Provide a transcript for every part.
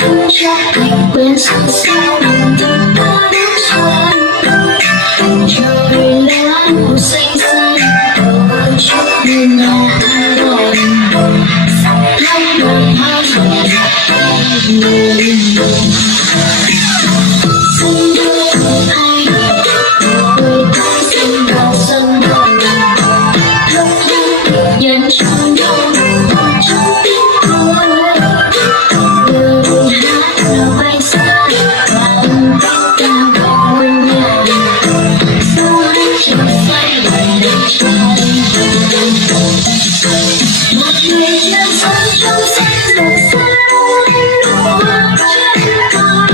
cho anh quên sao sao lòng tôi có đến xuân trời lớn xanh xanh đôi chút bên nhau hai đôi lắm lần hai người xin đưa hai đôi tay xin vào sân đôi lúc nhân trong nhau trong tiếng cười người hát là bay xa và anh biết ta còn nhớ sao anh chẳng say lại đến trời một người chân sống trong xanh rực sáng hoa trên cỏ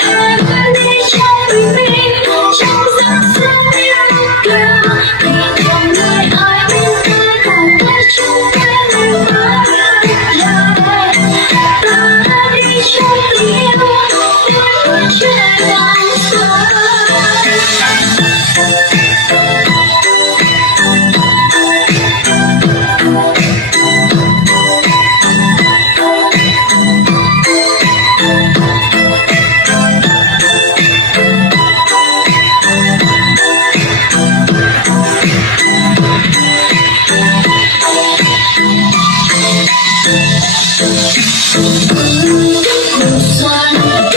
em đi trong bình minh trong giấc sương yêu kêu vì không người ai biết ta còn cách chúng ta nên có lời ta đi trong tình yêu đến trên đàn sông xuân